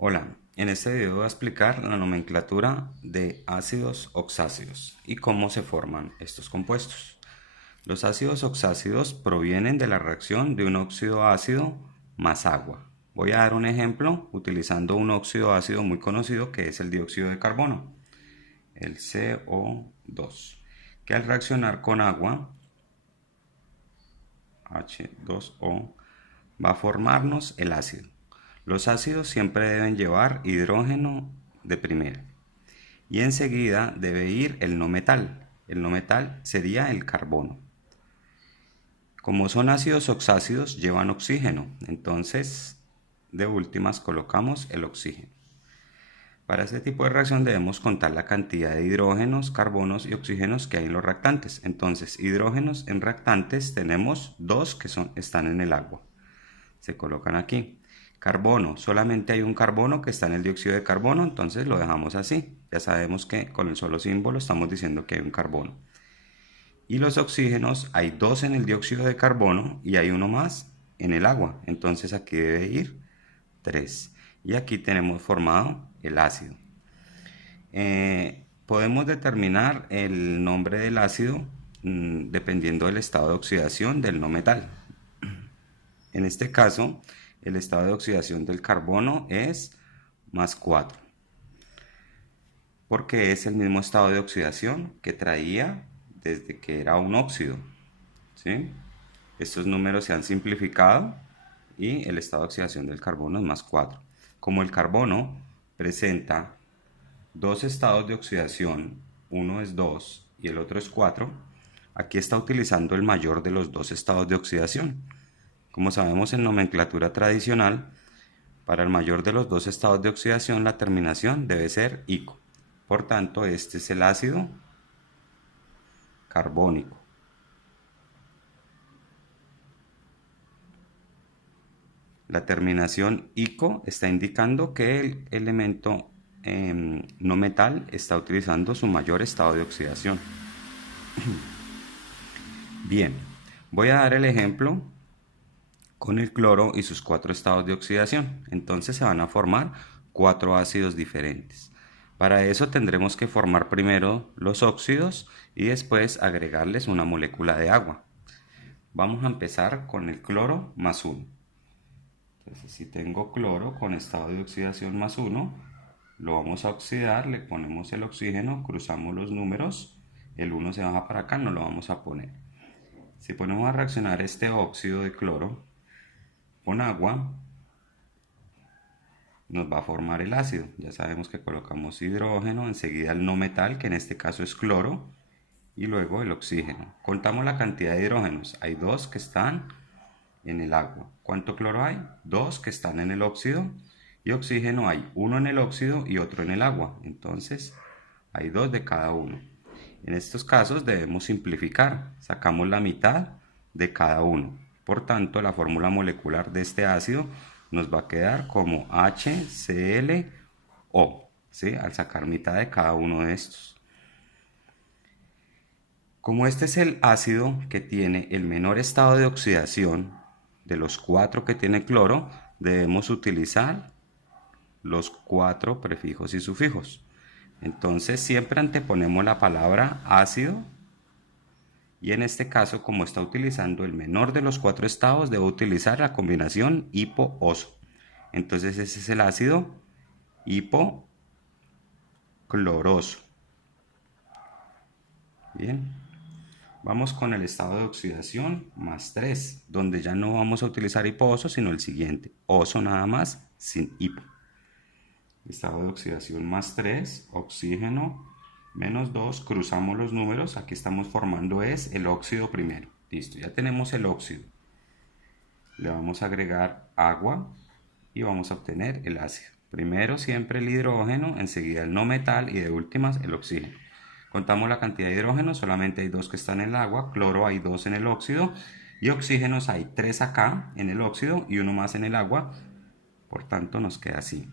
Hola, en este video voy a explicar la nomenclatura de ácidos oxácidos y cómo se forman estos compuestos. Los ácidos oxácidos provienen de la reacción de un óxido ácido más agua. Voy a dar un ejemplo utilizando un óxido ácido muy conocido que es el dióxido de carbono, el CO2, que al reaccionar con agua, H2O, va a formarnos el ácido. Los ácidos siempre deben llevar hidrógeno de primera y enseguida debe ir el no metal. El no metal sería el carbono. Como son ácidos oxácidos, llevan oxígeno, entonces de últimas colocamos el oxígeno. Para este tipo de reacción debemos contar la cantidad de hidrógenos, carbonos y oxígenos que hay en los reactantes. Entonces, hidrógenos en reactantes tenemos dos que están en el agua. Se colocan aquí. Carbono, solamente hay un carbono que está en el dióxido de carbono, entonces lo dejamos así. Ya sabemos que con el solo símbolo estamos diciendo que hay un carbono. Y los oxígenos, hay dos en el dióxido de carbono y hay uno más en el agua, entonces aquí debe ir tres. Y aquí tenemos formado el ácido. Podemos determinar el nombre del ácido dependiendo del estado de oxidación del no metal. En este caso, el estado de oxidación del carbono es +4, porque es el mismo estado de oxidación que traía desde que era un óxido, ¿sí? Estos números se han simplificado y el estado de oxidación del carbono es +4. Como el carbono presenta dos estados de oxidación, uno es 2 y el otro es 4, aquí está utilizando el mayor de los dos estados de oxidación. Como sabemos en nomenclatura tradicional, para el mayor de los dos estados de oxidación la terminación debe ser ico. Por tanto, este es el ácido carbónico. La terminación ico está indicando que el elemento no metal está utilizando su mayor estado de oxidación. Bien, voy a dar el ejemplo con el cloro y sus cuatro estados de oxidación. Entonces se van a formar cuatro ácidos diferentes. Para eso tendremos que formar primero los óxidos y después agregarles una molécula de agua. Vamos a empezar con el cloro +1. Entonces si tengo cloro con estado de oxidación +1, lo vamos a oxidar, le ponemos el oxígeno, cruzamos los números, el 1 se baja para acá, no lo vamos a poner. Si ponemos a reaccionar este óxido de cloro con agua, nos va a formar el ácido. Ya sabemos que colocamos hidrógeno, enseguida el no metal, que en este caso es cloro, y luego el oxígeno. Contamos la cantidad de hidrógenos. Hay dos que están en el agua. ¿Cuánto cloro hay? Dos que están en el óxido, y oxígeno hay uno en el óxido y otro en el agua. Entonces hay dos de cada uno. En estos casos debemos simplificar. Sacamos la mitad de cada uno. Por tanto, la fórmula molecular de este ácido nos va a quedar como HClO, ¿sí? Al sacar mitad de cada uno de estos. Como este es el ácido que tiene el menor estado de oxidación de los cuatro que tiene cloro, debemos utilizar los cuatro prefijos y sufijos. Entonces siempre anteponemos la palabra ácido y en este caso, como está utilizando el menor de los cuatro estados, debo utilizar la combinación hipo-oso. Entonces ese es el ácido hipocloroso. Bien, vamos con el estado de oxidación +3, donde ya no vamos a utilizar hipo-oso, sino el siguiente, oso nada más, sin hipo. Estado de oxidación +3, oxígeno -2, cruzamos los números, aquí estamos formando es el óxido primero. Listo, ya tenemos el óxido. Le vamos a agregar agua y vamos a obtener el ácido. Primero siempre el hidrógeno, enseguida el no metal y de últimas el oxígeno. Contamos la cantidad de hidrógeno, solamente hay dos que están en el agua, cloro hay dos en el óxido y oxígenos hay tres acá en el óxido y uno más en el agua, por tanto nos queda así.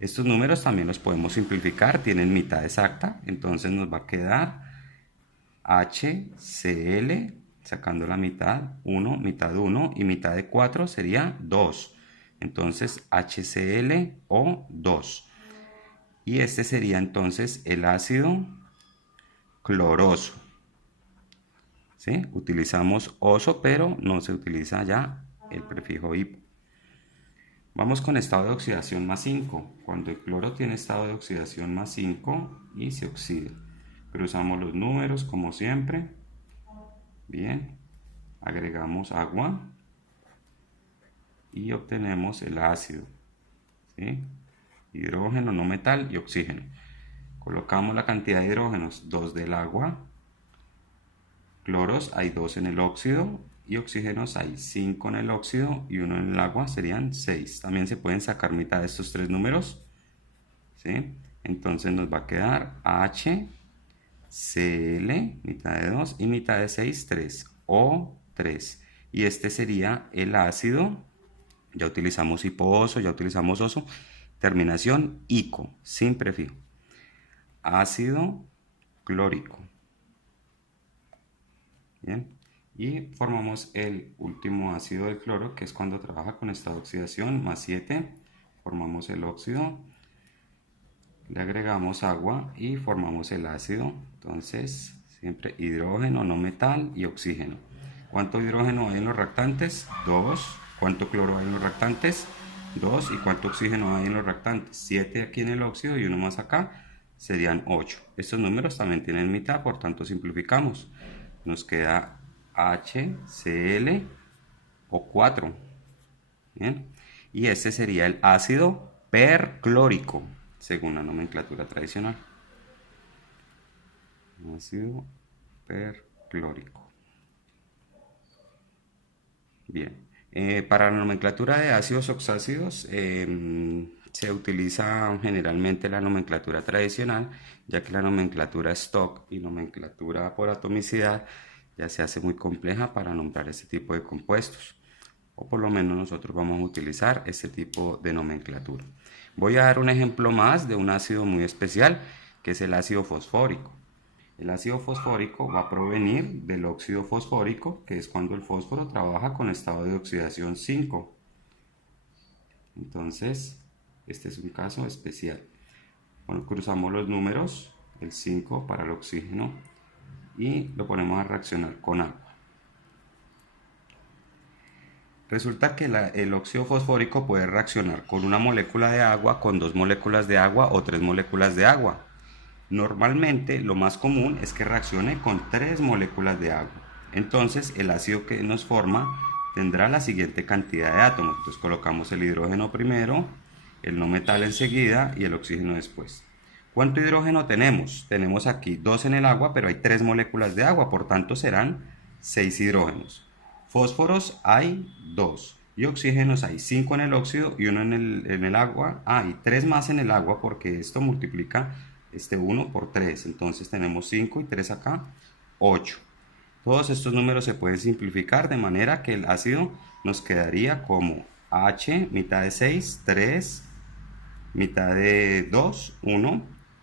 Estos números también los podemos simplificar, tienen mitad exacta, entonces nos va a quedar HCl, sacando la mitad, 1, mitad 1 y mitad de 4 sería 2. entonces HClO2. Y este sería entonces el ácido cloroso. ¿Sí? Utilizamos oso, pero no se utiliza ya el prefijo hipo. Vamos con estado de oxidación más 5. Cuando el cloro tiene estado de oxidación más 5 y se oxida. Cruzamos los números como siempre. Bien. Agregamos agua y obtenemos el ácido. ¿Sí? Hidrógeno, no metal y oxígeno. Colocamos la cantidad de hidrógenos, 2 del agua. Cloros hay 2 en el óxido y oxígenos hay 5 en el óxido y 1 en el agua, serían 6. También se pueden sacar mitad de estos tres números, ¿sí? Entonces nos va a quedar HCl, mitad de 2 y mitad de 6, 3, O3. Y este sería el ácido, ya utilizamos hiposo, ya utilizamos oso, terminación ico, sin prefijo. Ácido clórico. Bien, y formamos el último ácido del cloro, que es cuando trabaja con estado de oxidación, más 7. Formamos el óxido, le agregamos agua y formamos el ácido. Entonces, siempre hidrógeno, no metal y oxígeno. ¿Cuánto hidrógeno hay en los reactantes? 2. ¿Cuánto cloro hay en los reactantes? 2. ¿Y cuánto oxígeno hay en los reactantes? 7 aquí en el óxido y uno más acá, serían 8. Estos números también tienen mitad, por tanto simplificamos. Nos queda HCl o 4. ¿Bien? Y este sería el ácido perclórico, según la nomenclatura tradicional. Ácido perclórico. Bien. Para la nomenclatura de ácidos oxácidos se utiliza generalmente la nomenclatura tradicional, ya que la nomenclatura Stock y nomenclatura por atomicidad ya se hace muy compleja para nombrar este tipo de compuestos, o por lo menos nosotros vamos a utilizar este tipo de nomenclatura. Voy a dar un ejemplo más de un ácido muy especial, que es el ácido fosfórico. El ácido fosfórico va a provenir del óxido fosfórico, que es cuando el fósforo trabaja con estado de oxidación 5. Entonces, este es un caso especial. Bueno, cruzamos los números, el 5 para el oxígeno, y lo ponemos a reaccionar con agua. Resulta que el óxido fosfórico puede reaccionar con una molécula de agua, con 2 moléculas de agua o 3 moléculas de agua. Normalmente lo más común es que reaccione con 3 moléculas de agua. Entonces el ácido que nos forma tendrá la siguiente cantidad de átomos. Entonces colocamos el hidrógeno primero, el no metal enseguida y el oxígeno después. ¿Cuánto hidrógeno tenemos? Tenemos aquí 2 en el agua, pero hay 3 moléculas de agua, por tanto serán 6 hidrógenos. Fósforos hay 2 y oxígenos hay 5 en el óxido y 1 en el agua. Y 3 más en el agua porque esto multiplica 1 por 3. Entonces tenemos 5 y 3 acá, 8. Todos estos números se pueden simplificar de manera que el ácido nos quedaría como H, mitad de 6, 3, mitad de 2, 1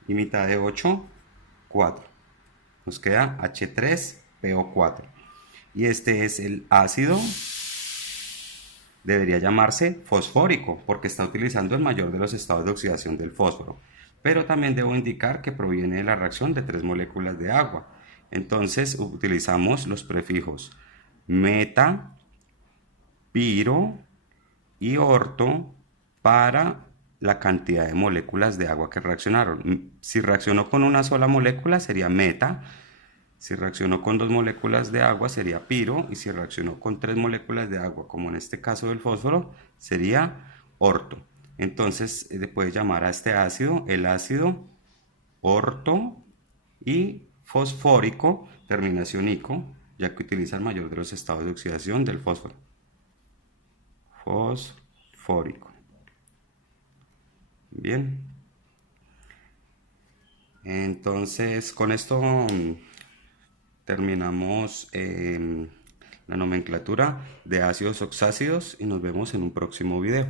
y mitad de 8, 4. Nos queda H3PO4. Y este es el ácido, debería llamarse fosfórico porque está utilizando el mayor de los estados de oxidación del fósforo. Pero también debo indicar que proviene de la reacción de 3 moléculas de agua. Entonces utilizamos los prefijos meta, piro y orto para la cantidad de moléculas de agua que reaccionaron. Si reaccionó con una sola molécula sería meta, si reaccionó con 2 moléculas de agua sería piro, y si reaccionó con 3 moléculas de agua, como en este caso del fósforo, sería orto. Entonces se puede llamar a este ácido el ácido orto y fosfórico, terminación ico, ya que utiliza el mayor de los estados de oxidación del fósforo. Fosfórico. Bien. Entonces, con esto terminamos la nomenclatura de ácidos oxácidos y nos vemos en un próximo video.